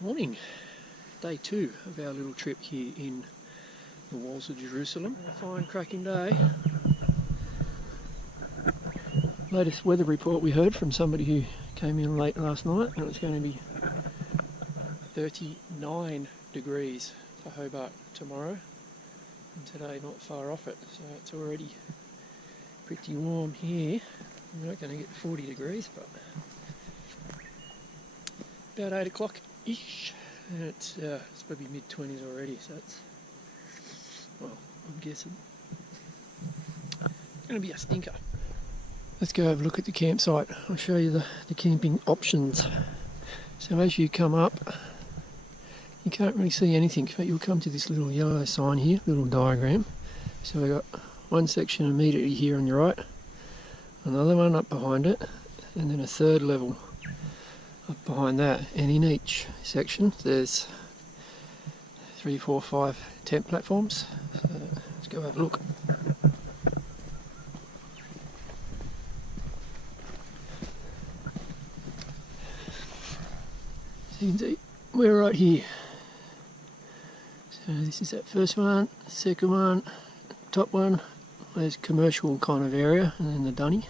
Morning, day 2 of our little trip here in the walls of Jerusalem. A fine cracking day. Latest weather report we heard from somebody who came in late last night, and it was going to be 39 degrees for Hobart tomorrow, and today not far off it, so it's already pretty warm here. We're not going to get 40 degrees, but about 8 o'clock-ish, and it's probably mid-20s already, so it's, well, I'm guessing it's going to be a stinker. Let's go have a look at the campsite. I'll show you the camping options. So as you come up, you can't really see anything, but you'll come to this little yellow sign here, little diagram. So we've got one section immediately here on your right, another one up behind it, and then a third level up behind that. And in each section there's 3, 4, 5 tent platforms. So let's go have a look. So you can see we're right here. So this is that first one, second one, top one. There's commercial kind of area, and then the dunny.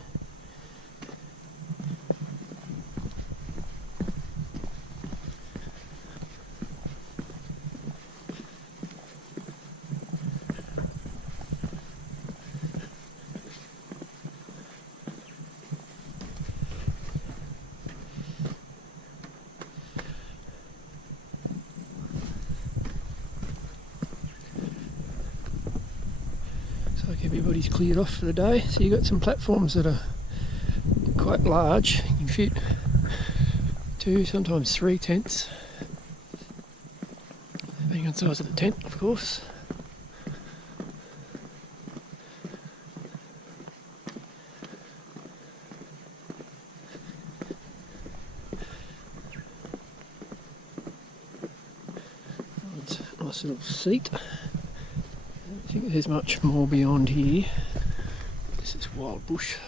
Like everybody's cleared off for the day, so you've got some platforms that are quite large. You can fit 2, sometimes 3 tents, depending on the size of the tent, of course. It's a nice little seat. I think there's much more beyond here. This is wild bush.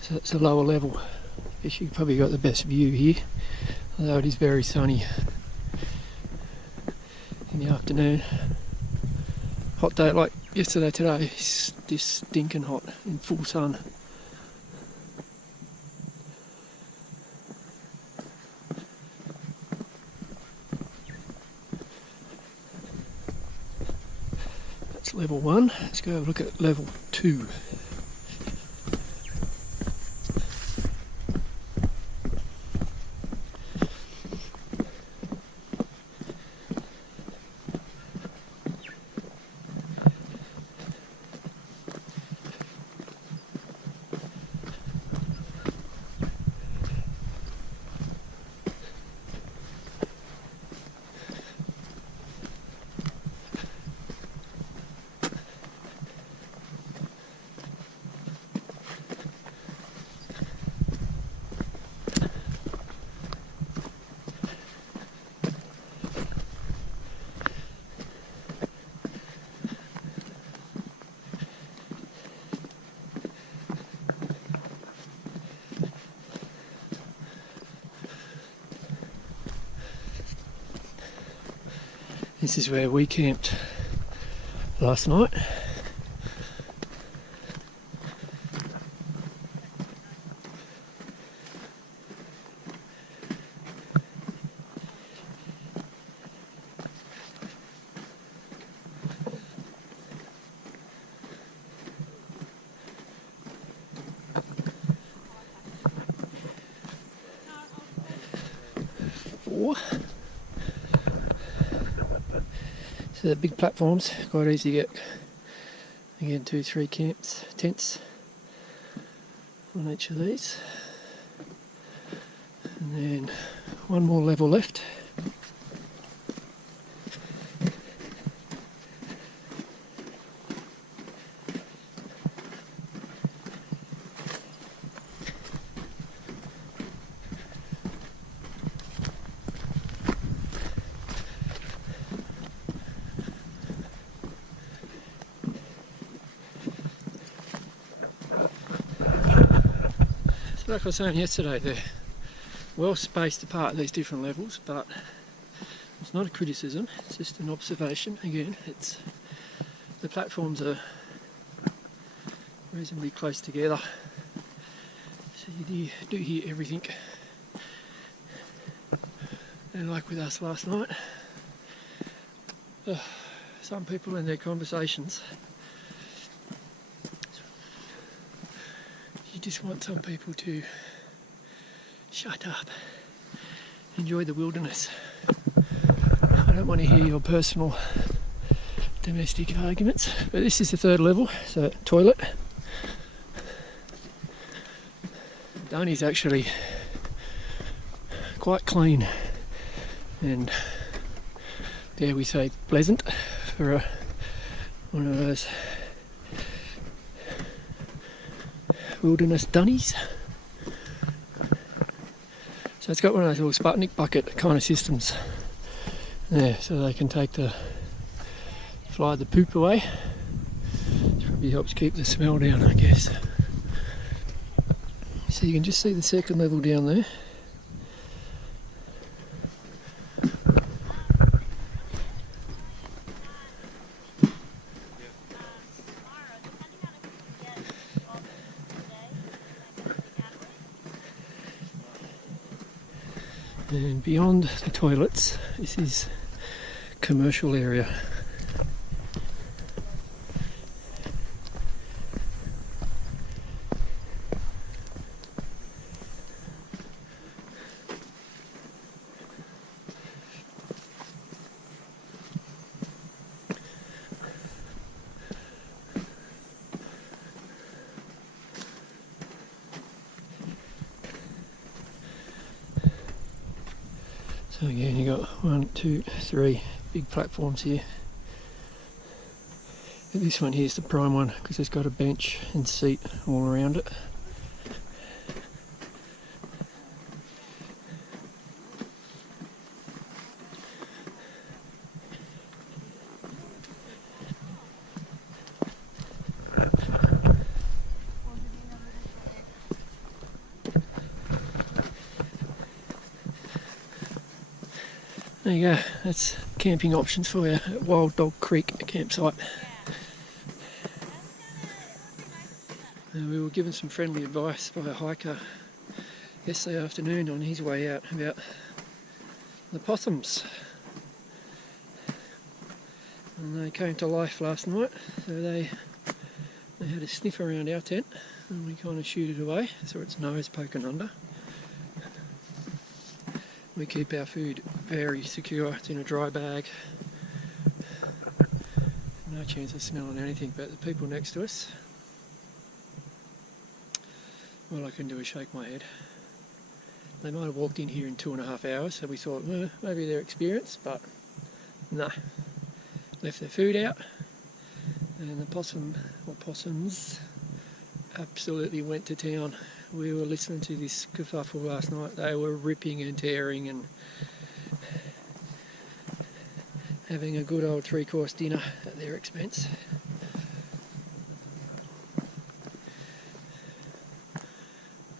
So that's a lower level. I guess you've probably got the best view here, although it is very sunny in the afternoon. Hot day like yesterday, today is just stinking hot in full sun. Level 1, let's go have a look at level 2. This is where we camped last night. So the big platforms, quite easy to get. Again, 2, 3 tents on each of these. And then one more level left. like I was saying yesterday, they're well spaced apart, these different levels, but it's not a criticism, it's just an observation. Again, it's the platforms are reasonably close together, so you do hear everything. And like with us last night, some people in their conversations, you just want some people to shut up, enjoy the wilderness. I don't want to hear your personal domestic arguments. But this is the third level, so toilet. Dunny's actually quite clean and, dare we say, pleasant for one of those wilderness dunnies. So it's got one of those little Sputnik bucket kind of systems there, so they can fly the poop away. It probably helps keep the smell down, I guess. So you can just see the second level down there. And beyond the toilets, this is commercial area. So again, you got 1, 2, 3 big platforms here. And this one here is the prime one because it's got a bench and seat all around it. There you go, that's camping options for you at Wild Dog Creek campsite. We were given some friendly advice by a hiker yesterday afternoon on his way out about the possums. And they came to life last night, so they had a sniff around our tent and we kind of shoot it away, so its nose poking under. We keep our food very secure, it's in a dry bag. No chance of smelling anything, but the people next to us, all I can do is shake my head. They might have walked in here in 2.5 hours, so we thought, maybe they're experienced, but no. Left their food out, and the possums absolutely went to town. We were listening to this kerfuffle last night. They were ripping and tearing and having a good old 3-course dinner at their expense.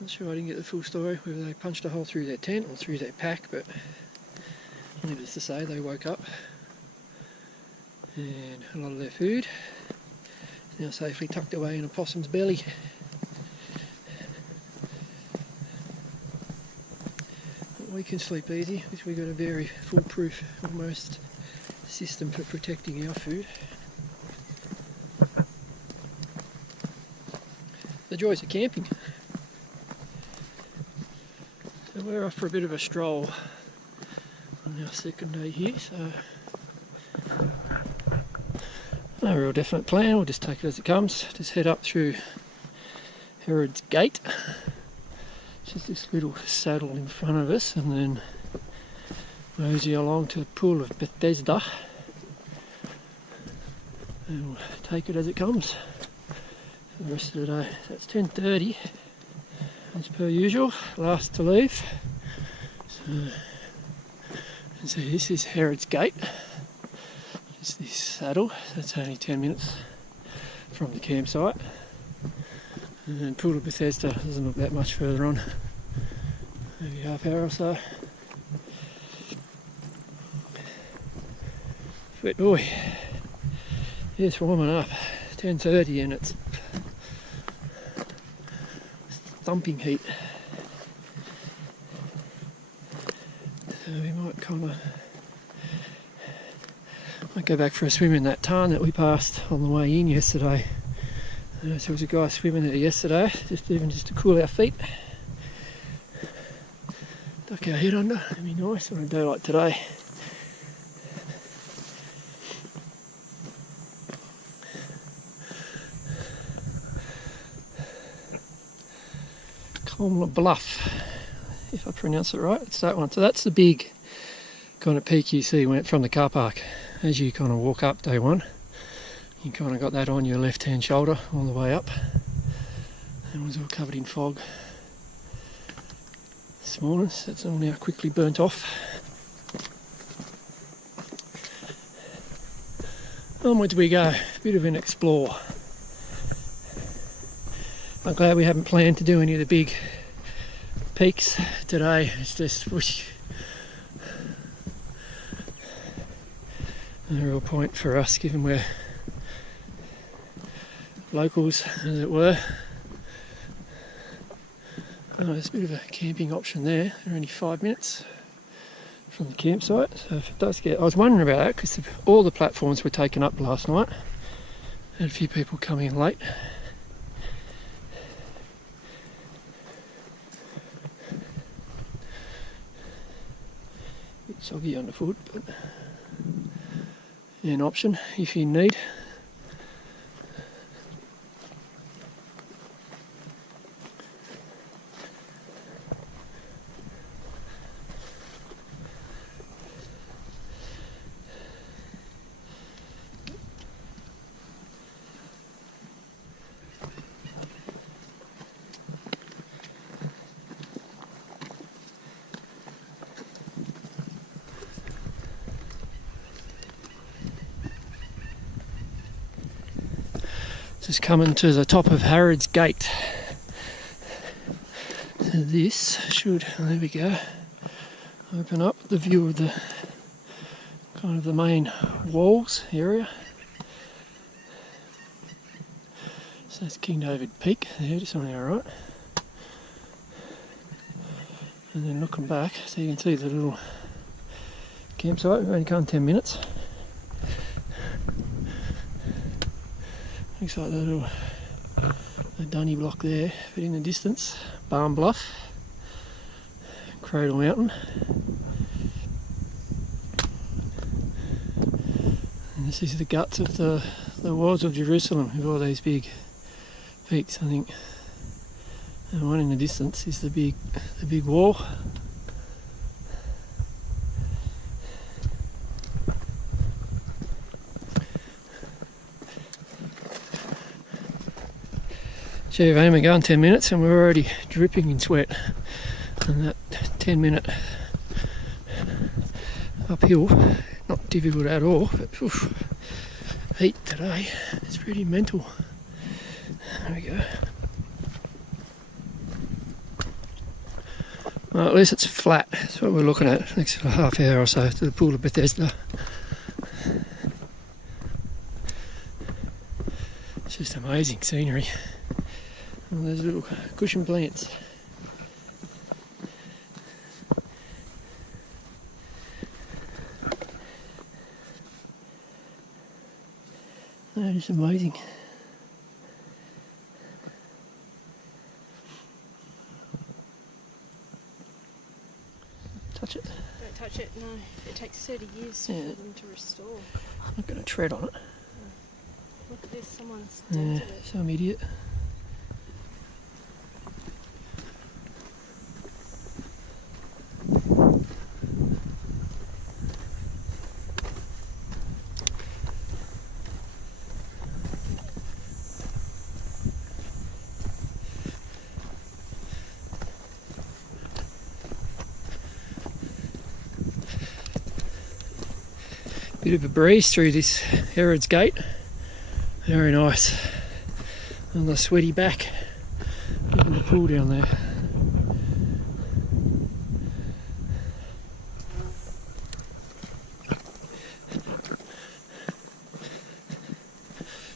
Not sure I didn't get the full story, whether they punched a hole through their tent or through their pack, but needless to say, they woke up and a lot of their food is now safely tucked away in a possum's belly. We can sleep easy because we've got a very foolproof almost system for protecting our food. The joys of camping. So we're off for a bit of a stroll on our second day here, so no real definite plan, we'll just take it as it comes. Just head up through Herod's Gate. Just this little saddle in front of us, and then mosey along to the Pool of Bethesda and we'll take it as it comes for the rest of the day. So it's 10:30 as per usual, last to leave. So this is Herod's Gate, just this saddle, so it's only 10 minutes from the campsite. And then Pool of Bethesda doesn't look that much further on, maybe half hour or so. But boy, it's warming up. 10:30 and it's thumping heat. So we might go back for a swim in that tarn that we passed on the way in yesterday. So there was a guy swimming there yesterday, just to cool our feet. Duck our head under, it'd be nice on a day like today. Colmla Bluff, if I pronounce it right, it's that one. So that's the big kind of peak you see when from the car park. As you kind of walk up day one, you kind of got that on your left hand shoulder all the way up. It was all covered in fog this morning, so it's all now quickly burnt off. Onwards we go, a bit of an explore. I'm glad we haven't planned to do any of the big peaks today. It's just whoosh. A real point for us, given we're locals, as it were. Oh, there's a bit of a camping option there. They're only 5 minutes from the campsite, so if it does get... I was wondering about that because all the platforms were taken up last night. Had a few people come in late. Bit soggy underfoot, but an option if you need. Just coming to the top of Harrods Gate. So this should, there we go, open up the view of the kind of the main walls area. So that's King David Peak there, just on our right. And then looking back, so you can see the little campsite. We've only come 10 minutes. Looks like the dunny block there, but in the distance, Barn Bluff, Cradle Mountain. And this is the guts of the walls of Jerusalem with all these big peaks, I think. And one in the distance is the big wall. So we've only gone 10 minutes and we're already dripping in sweat. And that 10-minute uphill, not difficult at all, but oof, heat today, it's pretty mental. There we go. Well, at least it's flat, that's what we're looking at, next half hour or so to the Pool of Bethesda. It's just amazing scenery. And there's little cushion plants. That is amazing. Touch it? Don't touch it, no. It takes 30 years for them to restore. I'm not going to tread on it. Look at this, someone's dented it. Some idiot. Bit of a breeze through this Harrods Gate. Very nice. On the sweaty back. Even the pool down there.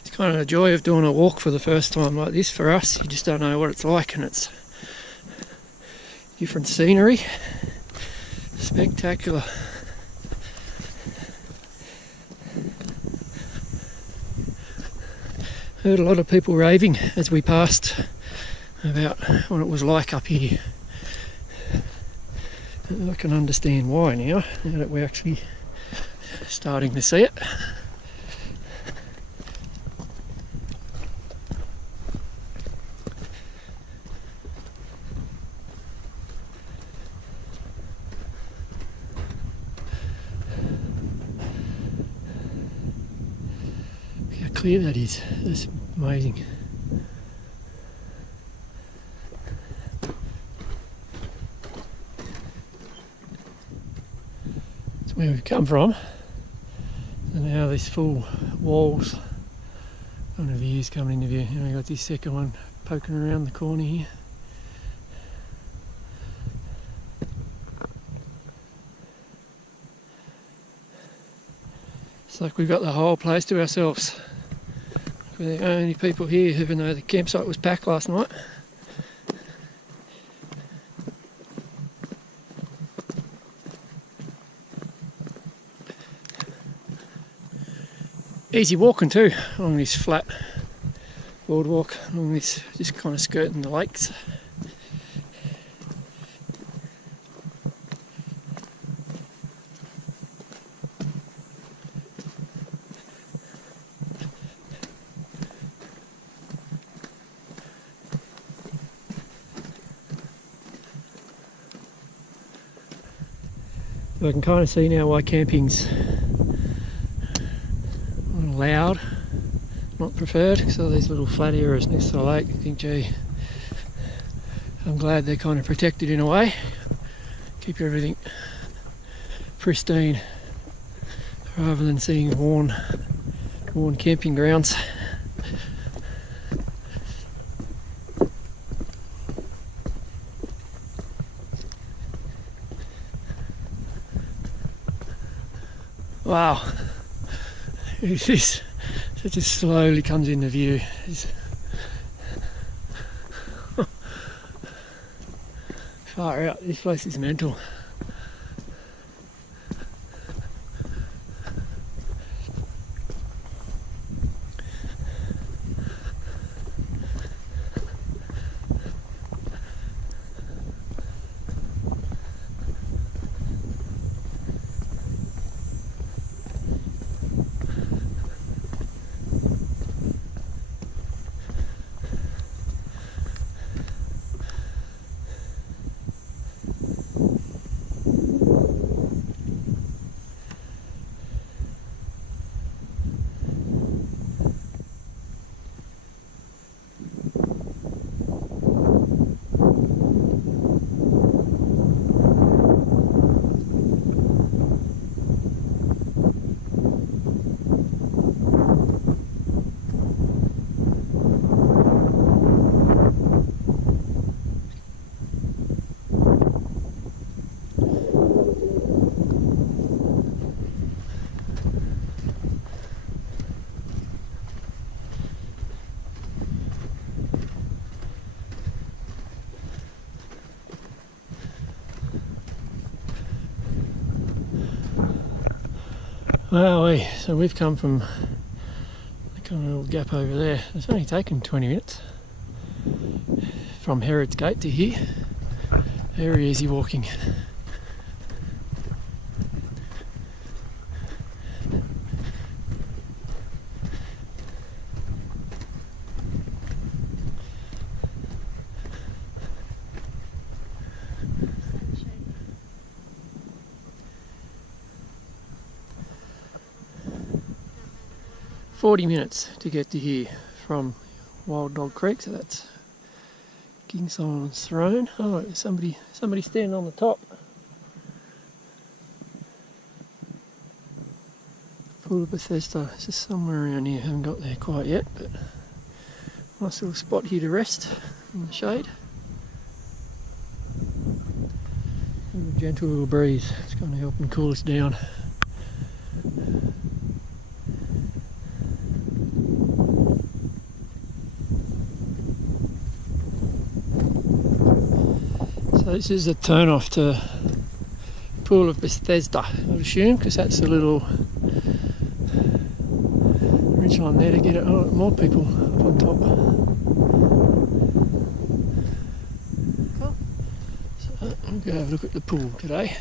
It's kind of the joy of doing a walk for the first time like this for us. You just don't know what it's like, and it's different scenery. Spectacular. Heard a lot of people raving as we passed about what it was like up here. I can understand why now that we're actually starting to see it. How clear that is. That's amazing. That's where we've come from. And now these full walls. One of the views coming into view. And we've got this second one poking around the corner here. It's like we've got the whole place to ourselves. We're the only people here, even though the campsite was packed last night. Easy walking too, along this flat boardwalk, along this, just kind of skirting the lakes. I can kind of see now why camping's allowed, not preferred, because of these little flat areas next to the lake. I think, gee, I'm glad they're kind of protected in a way, keep everything pristine, rather than seeing worn camping grounds. Wow, this it just slowly comes into view. Far out, this place is mental. Wow, so we've come from the kind of little gap over there. It's only taken 20 minutes from Herod's Gate to here. Very easy walking. $40 to get to here from Wild Dog Creek, so that's King Solomon's Throne. Oh, there's somebody standing on the top. Pool of Bethesda, it's just somewhere around here. I haven't got there quite yet, but nice little spot here to rest. in the shade. And a gentle little breeze. It's going to help and cool us down. So this is a turn off to Pool of Bethesda, I would assume, because that's a little ridge line there to get it, more people up on top. Cool. So we'll go have a look at the pool today.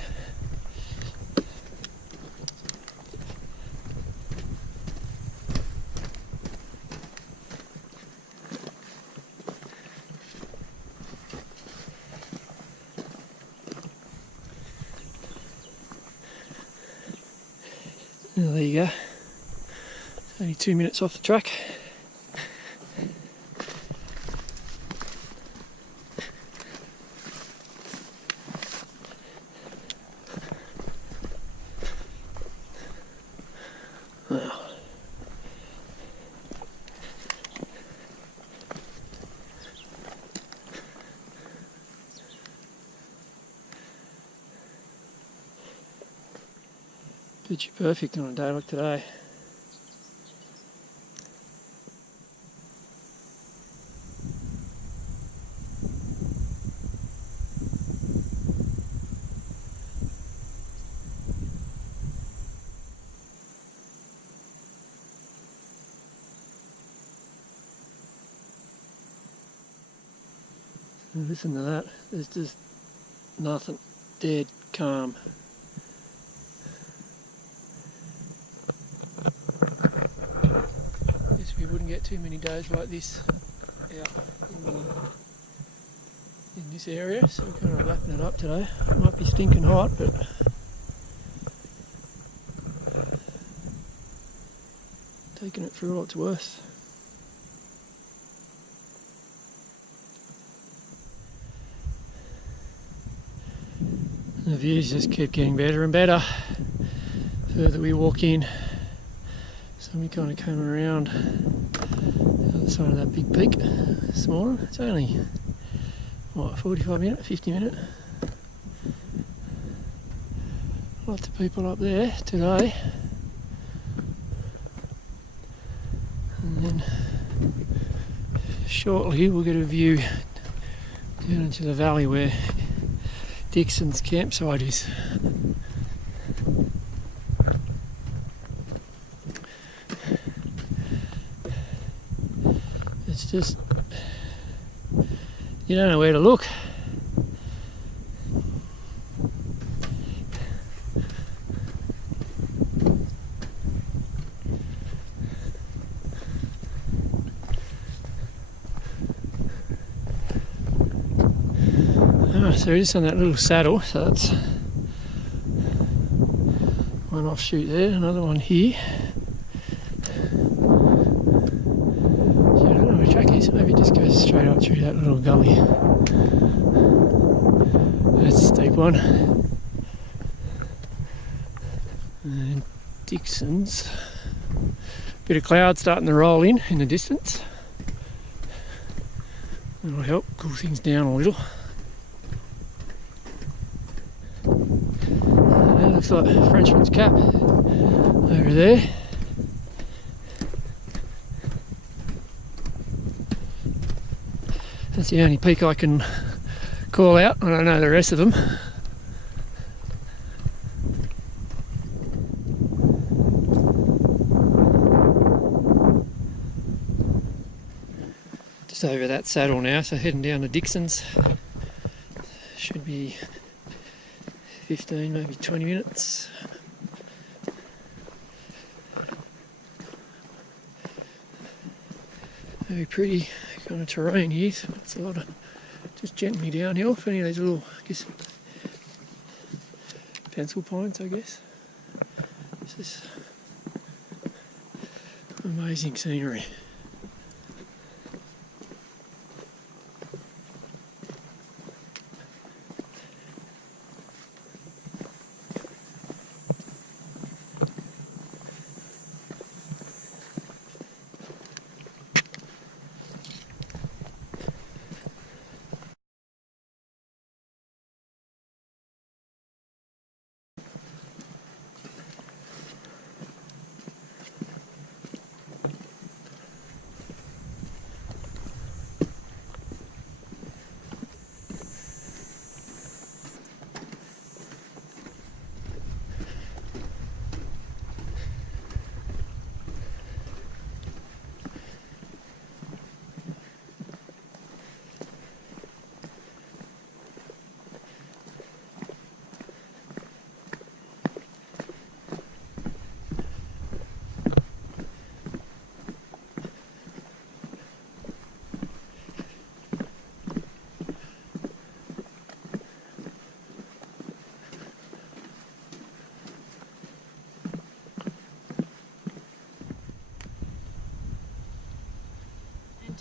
There you go. Only 2 minutes off the track. Wow. Picture perfect on a day like today. Listen to that, there's just nothing, dead calm. Guess we wouldn't get too many days like this out in this area, so we're kind of wrapping it up today. It might be stinking hot, but taking it for all it's worth. The views just keep getting better and better the further we walk in. So we kind of came around the other side of that big peak, smaller. It's only, what, 45 minute, 50 minute. Lots of people up there today. And then shortly we'll get a view down into the valley where Dixon's campsite is. It's just, you don't know where to look. So we're just on that little saddle, so that's one offshoot there, another one here. So I don't know where the track is, maybe it just goes straight up through that little gully. That's a steep one. And Dixons. Bit of cloud starting to roll in the distance. That'll help cool things down a little. Looks like a Frenchman's Cap over there. That's the only peak I can call out. I don't know the rest of them. Just over that saddle now, so heading down to Dixons. Should be 15, maybe 20 minutes. Very pretty kind of terrain here, so it's a lot of just gently downhill for any of these little, I guess, pencil pines, I guess. It's just amazing scenery.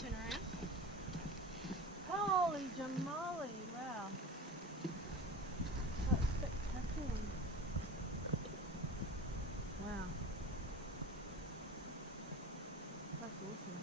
turn around. Holy jamali, wow. That's spectacular. Wow. That's awesome.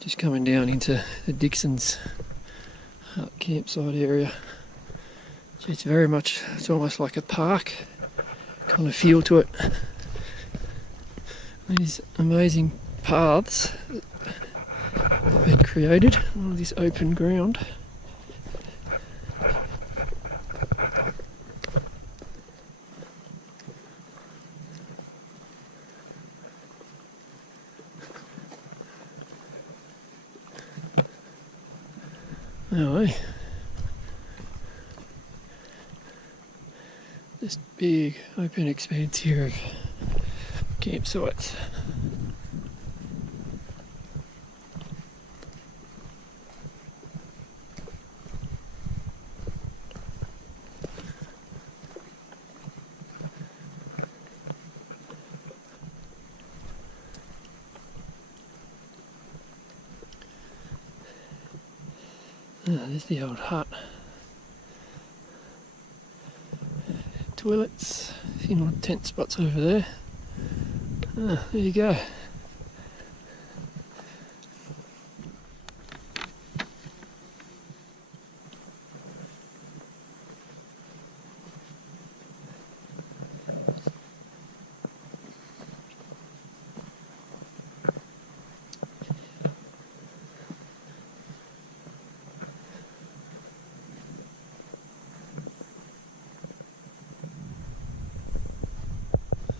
Just coming down into the Dixons campsite area. It's very much, it's almost like a park kind of feel to it. These amazing paths that have been created on this open ground. Anyway, this big open expanse here of campsites. There's the old hut. Toilets, a few more tent spots over there. There you go.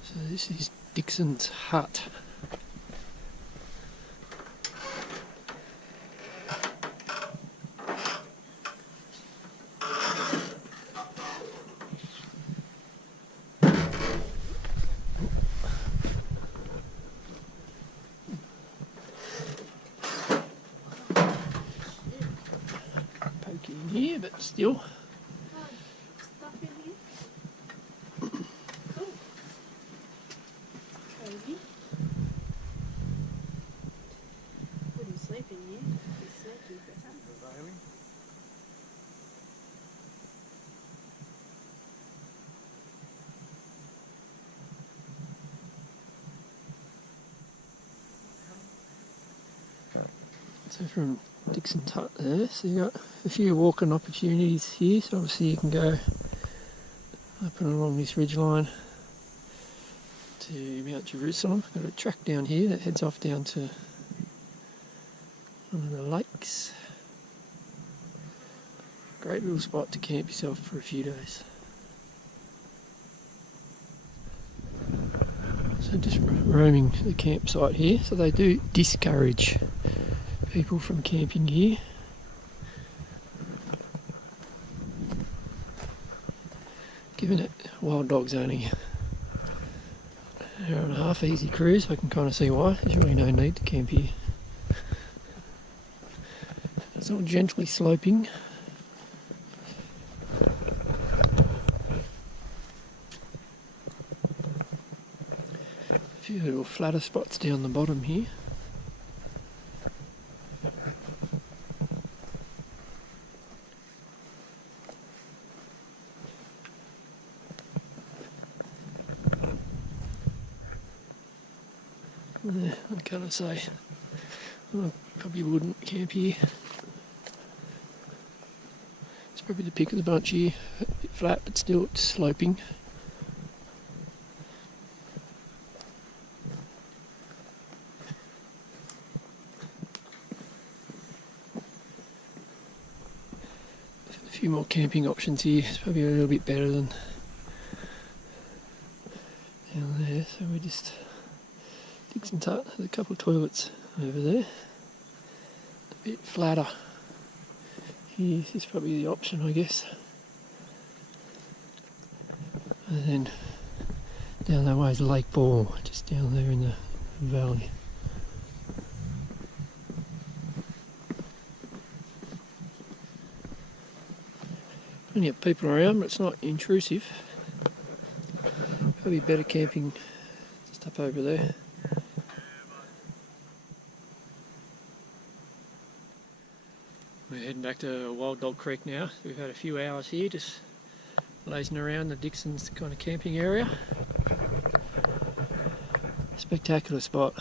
So this is Dixon's hut. Pokey in here, but still. Stuff in here. Oh. Crazy. Wouldn't sleep in here. He's sleeping better. So from Dixon's hut there, so you got a few walking opportunities here, so obviously you can go up and along this ridge line to Mount Jerusalem. Got a track down here that heads off down to one of the lakes. Great little spot to camp yourself for a few days. So just roaming the campsite here, so they do discourage people from camping here. Given it wild dogs only an hour and a half easy cruise, I can kind of see why. There's really no need to camp here. It's all gently sloping. A few little flatter spots down the bottom here. What can I say? I probably wouldn't camp here. It's probably the pick of the bunch here. A bit flat, but still it's sloping. A few more camping options here. It's probably a little bit better than down there. So we're just Dixon Hut. There's a couple of toilets over there. A bit flatter. Here is probably the option, I guess. And then down that way is Lake Ball, just down there in the valley. Plenty of people around, but it's not intrusive. Probably better camping just up over there. We're heading back to Wild Dog Creek now. We've had a few hours here just lazing around the Dixons kind of camping area. Spectacular spot.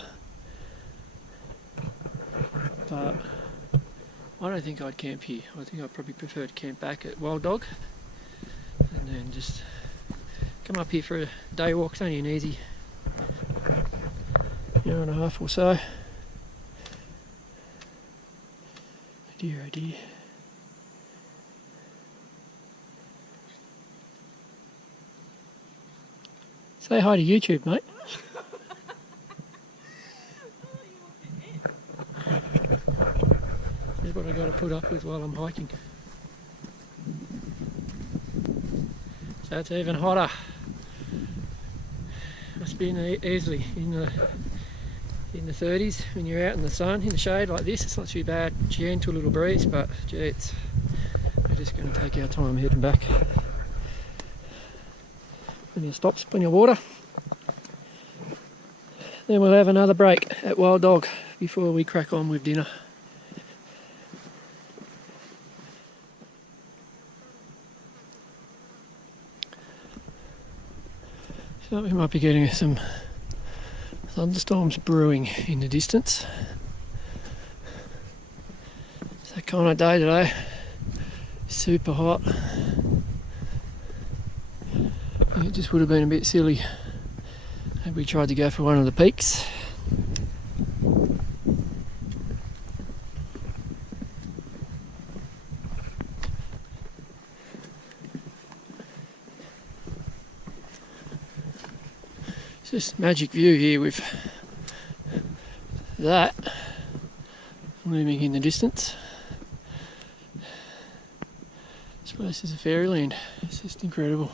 But I don't think I'd camp here. I think I'd probably prefer to camp back at Wild Dog and then just come up here for a day walk. It's only an easy hour and a half or so. Oh dear, oh dear. Say hi to YouTube, mate. This is what I got to put up with while I'm hiking. So it's even hotter. Must be easily in the 30s when you're out in the sun, in the shade like this. It's not too bad, gentle little breeze, but gee, we're just going to take our time heading back. Plenty of stops, plenty of water. Then we'll have another break at Wild Dog before we crack on with dinner. So we might be getting some thunderstorms brewing in the distance. It's that kind of day today. Super hot. It just would have been a bit silly had we tried to go for one of the peaks. It's just magic view here with that looming in the distance. This place is a fairyland. It's just incredible.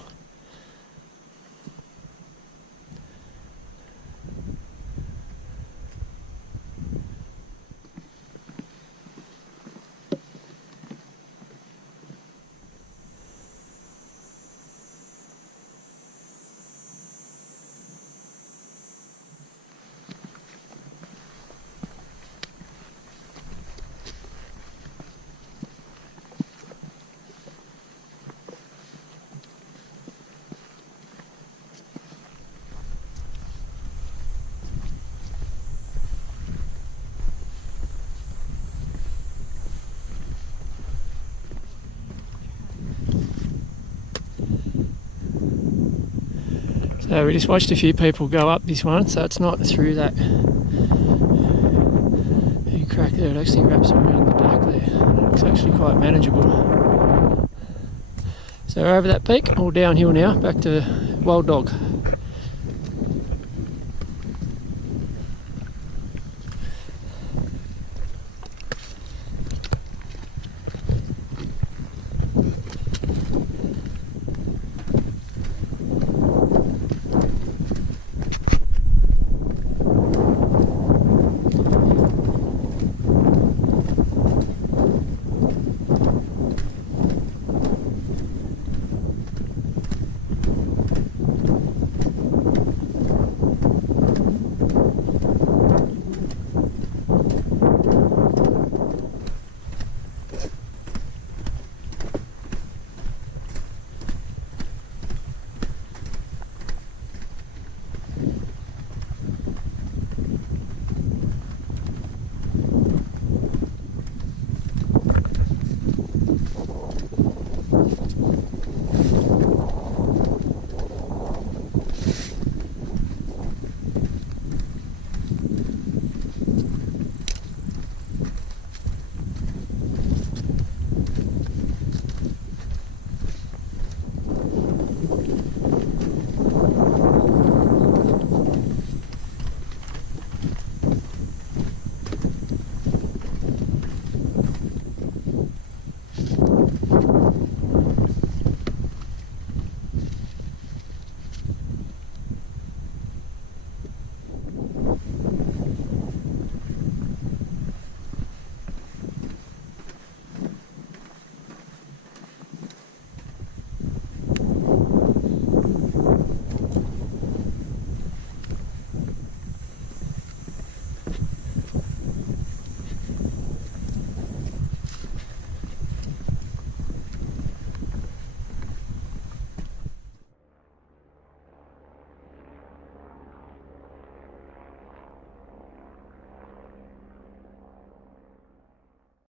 So we just watched a few people go up this one, so it's not through that big crack there. It actually wraps around the back there. It's actually quite manageable. So we're over that peak, all downhill now, back to Wild Dog.